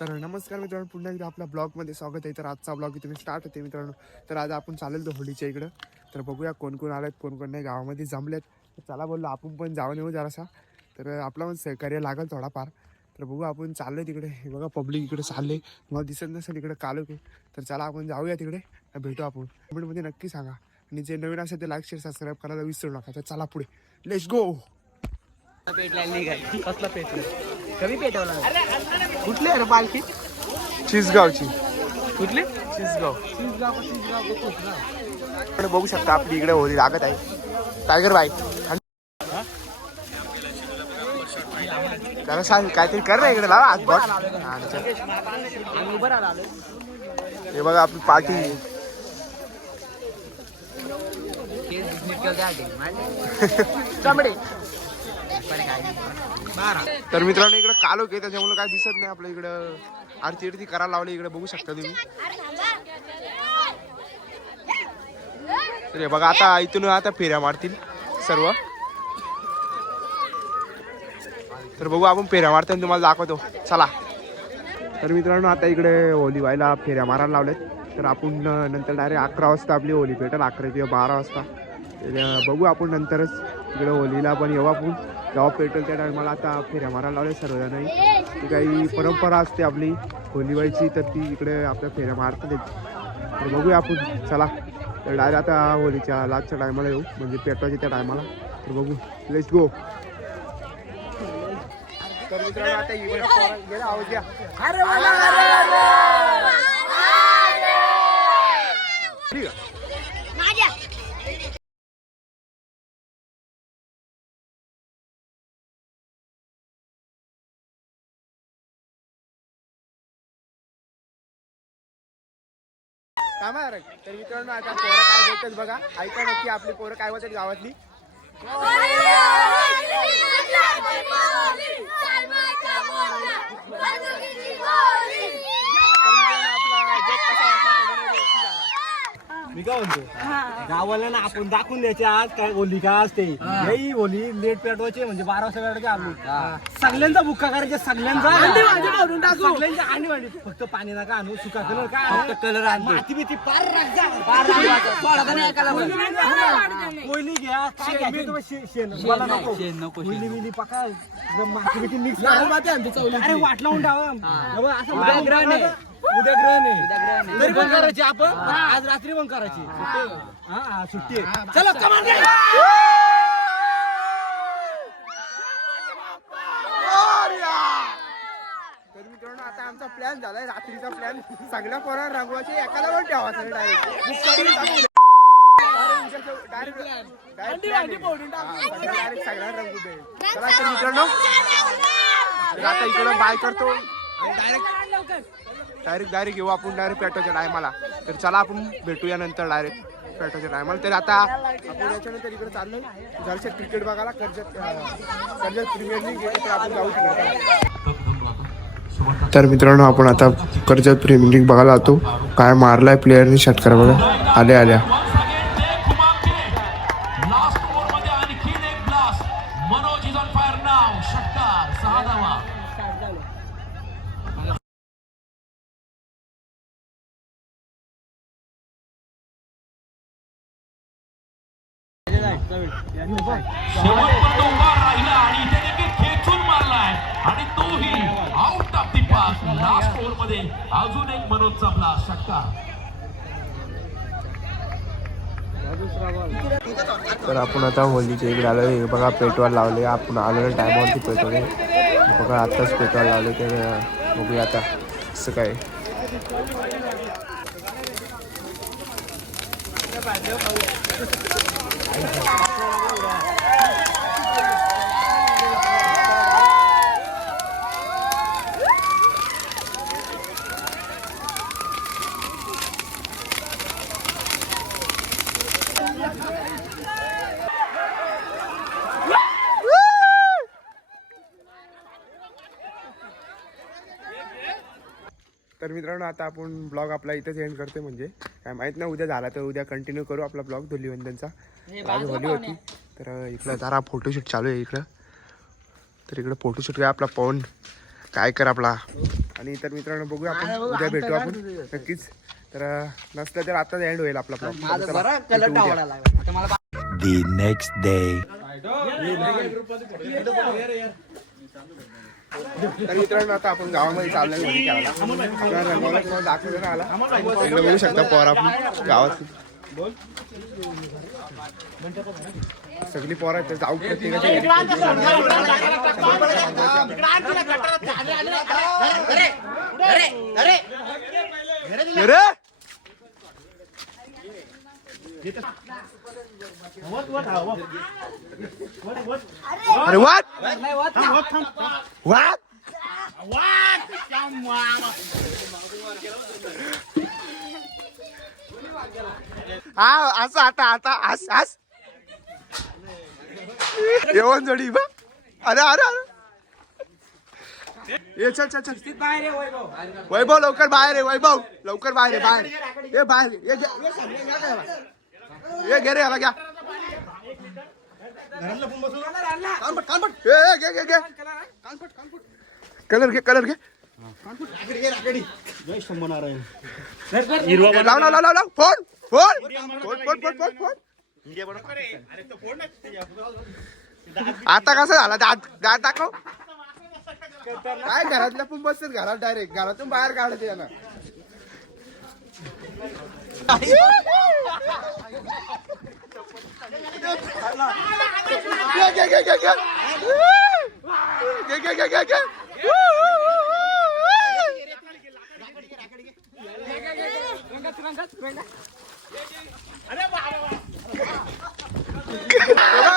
तर नमस्कार मित्रांनो, पुन्हा एकदा आपल्या ब्लॉगमध्ये स्वागत आहे. तर आजचा ब्लॉग इथे स्टार्ट होते मित्रांनो. तर आज आपण चालेल होळीच्या इकडं. तर बघूया कोण कोण आलेत, कोण कोण नाही, गावामध्ये जमलेत. तर चला बोललो आपण पण जाऊन येऊ जरासा. तर आपला पण सहकार्य लागेल थोडाफार. तर बघू आपण चाललोय तिकडे. हे बघा पब्लिक इकडे चालले, मला दिसत नसेल इकडे कालो की. तर चला आपण जाऊया तिकडे, भेटू आपण. कमेंटमध्ये नक्की सांगा आणि जे नवीन असेल ते लाईक शेअर सबस्क्राईब करायला विसरू नका. तर चला पुढे, लेट्स गो. कसला पेटला कमी पेटवला कुठले रे पालखी चिसगावची. कुठले चिसगाव. बघू शकता आपली इकडे होळी लागत आहे. टायगर बाई त्याला सांग काहीतरी कर ना इकडे, लावा हातभार. हे बघा आपली पार्टी. तर मित्रांनो इकडे कालो घे, त्याच्यामुळे काय दिसत नाही आपल्या इकडं. आरती करायला लावली इकडे, बघू शकता तुम्ही. तर हे बघा आता इथून आता फेऱ्या मारतील सर्व. तर बघू आपण फेऱ्या मारताना तुम्हाला दाखवतो, चला. तर मित्रांनो आता इकडे होली व्हायला फेऱ्या मारायला लावलेत. तर आपण नंतर डायरेक्ट 11 वाजता आपली होली पेटेल, 11 किंवा 12 वाजता. बघू आपण नंतरच तिकडे होलीला पण येऊ आपण. जेव्हा पेट्रोल त्या टायमाला आता फेऱ्या मारायला लावले सर्वजण. ती काही परंपरा असते आपली होली व्हायची, तर ती इकडे आपल्या फेऱ्या मारतात. तर बघूया आपण, चला. तर डायरेक्ट आता होलीच्या लास्टच्या टायमाला येऊ, म्हणजे पेटवायच्या त्या टायमाला. तर बघू, लेट्स गो. तर मित्रांनो आता गेला आवाज द्या. ठीक आहे. तर मित्रांनो आता पोरं काय बोलतात बघा, ऐका नक्की आपली पोरं काय बोलतात गावातली. मी काय म्हणतो, गावाला ना आपण दाखवून द्यायचे आज काय होली काय असते. ही होली लेट पेटवायचे, म्हणजे 12 वाजता पेटवायचे. आलो सगळ्यांचा बुक्का करायचे, सगळ्यांचा सगळ्यांचा. आणि फक्त पाणी नका आणू, सुका कलर काय कलर माती बिती पार कोयली घ्या, शेण मला नको, कोयली बिली पका, माती बिती मिक्स. अरे वाट लावून टावा. असं उद्या ग्रहण आहे, तरी पण करायची आपण. आज रात्री पण करायची. हा सुट्टी आहे. चला कमान. तर मित्रांनो आता आमचा प्लॅन झालाय, रात्रीचा प्लॅन. सगळ्या पोरांना रंगवायचे, एखादा पण ठेवायचं डायरेक्ट सगळ्यांना रंगू दे. चला तर मित्रांनो आता इकडं बाय करतो. डायरेक्ट घेऊ आपण डायरेक्ट पेटवायच्या टायमाला. तर चला आपण भेटूया नंतर डायरेक्ट पेटवायच्या टायमाला. तर आता आपण याच्यानंतर इकडे चाललोय जराशे क्रिकेट बघायला. कर्जत प्रीमियर लीग आहे, तर आपण जाऊ तिकडे. तर मित्रांनो आपण आता कर्जत प्रीमियर लीग बघायला जातो. काय मारलाय प्लेयरनी षटकार बघा, आल्या. शेवटपर्यंत उभा राहिला आणि इथे देखील खेचून मारलाय आणि तोही out of the pass. Last over मध्ये अजून एक मनोजचा ब्लास्ट, षटकार. तर आपण आता होलीच्या इकडे आलो. हे बघा पेटवायला लावले, आपण आलो टायमावरती पेटवले बघा. आत्ताच पेटवायला लावले. तर बघूया आता कसं काय. तर मित्रांनो आता आपण ब्लॉग आपला इथेच एंड करते. म्हणजे काय माहित नाही उद्या झाला तर उद्या कंटिन्यू करू आपला ब्लॉग धुलीवंदनचा. आज होली होती. तर इकडं जरा फोटोशूट चालू आहे इकडं. तर इकडं फोटोशूट काय आपला पवन काय कर आपला आणि तर मित्रांनो बघूया आपण उद्या भेटू आपण नक्कीच. तर नसलं तर आता एंड होईल आपला ब्लॉग. The next day. तर मित्रांनो आता आपण गावामध्ये चाललोय होळी खेळायला. आपल्याला रंगवला तुम्हाला दाखवलं ना आला इकडे बघू शकता पोर आपली गावात सगळी पोरं आहेत. तर जाऊ प्रत्येकाच्या घरी. अरे अरे what? हा असं आता आस येऊन जोडी बा. अरे अरे अरे ये चल वैभव लवकर बाहेर आहे. वैभव लवकर बाहेर आहे. बाहेर ये बाहेर ये घे रे याला घ्या. कलर घे लाव फोन आता कसं झाला दात दाखव. काय घरातल्या पण बसतात घरात डायरेक्ट घरातून बाहेर काढत ना.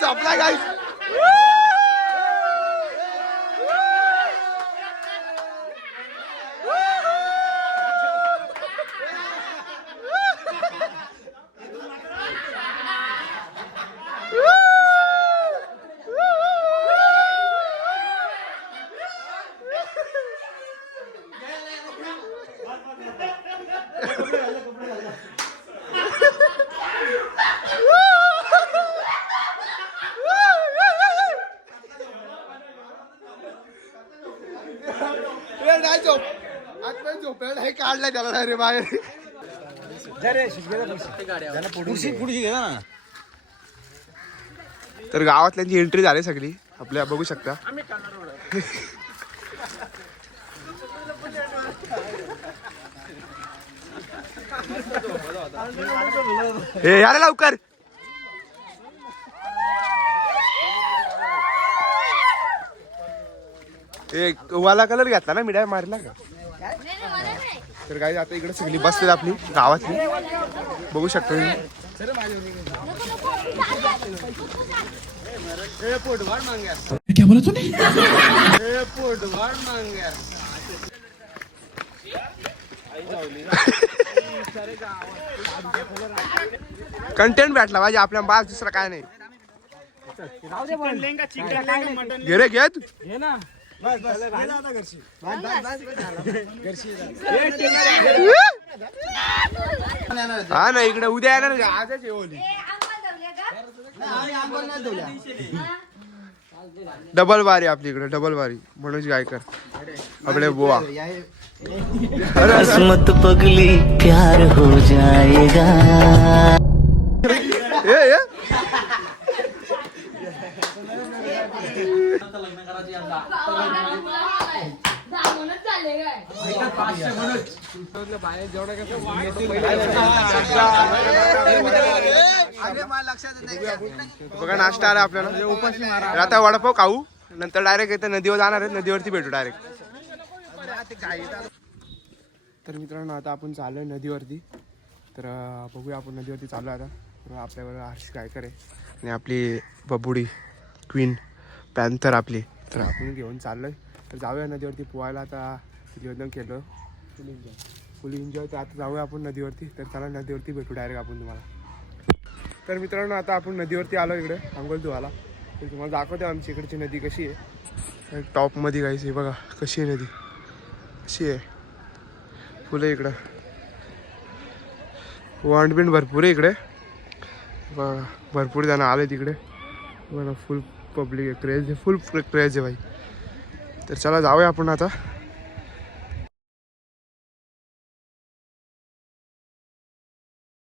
झोपला गाईस. झोपेला हे काढलाय त्याला रे बाहेर. तर गावातल्यांची एंट्री झाली सगळी आपल्या बघू शकता. हे यार लवकर वाला कलर घातला ना मिठाई मारला का. तर काय आता इकडे सगळी बसलेत आपली गावातली बघू शकता तुम्ही. क्या बोला तूने? कंटेंट भेटला पाहिजे आपल्या बास दुसरा काय नाही. घे रे घे तू. हा ना इकडे उद्या येणार का आजच येवली. डबल बारी आपली इकडे डबल बारी मनोज गायकर आपले बुवा. किस्मत पगली प्यार हो जाएगा. बघा नाश्ता आला आपल्याला. आता वडापाव खाऊ नंतर डायरेक्ट येतं नदीवर जाणार आहे. नदीवरती भेटू डायरेक्ट. तर मित्रांनो आता आपण चाललोय नदीवरती. तर बघूया आपण नदीवरती चाललो आता. आपल्याबरोबर हर्ष गायकर आहे आणि आपली बबुडी क्वीन पॅन्थर आपली. तर आपण घेऊन चाललोय. तर जाऊया नदीवरती पोहायला. आता नियोजन केलं फुल एन्जॉय. तर आता जाऊया आपण नदीवरती. तर चला नदीवरती भेटू डायरेक्ट आपण तुम्हाला. तर मित्रांनो आता आपण नदीवरती आलो इकडे अंघोळ धुवायला. तर तुम्हाला दाखवते आमची इकडची नदी कशी आहे. टॉपमध्ये काहीच आहे बघा कशी आहे नदी. कशी आहे फुलं इकडं वांडबिंड भरपूर आहे इकडे बघा. भरपूर जण आले तिकडे बघा. फुल पब्लिक आहे. क्रेज आहे फुल क्रेज आहे भाई. तर चला जाऊया आपण आता.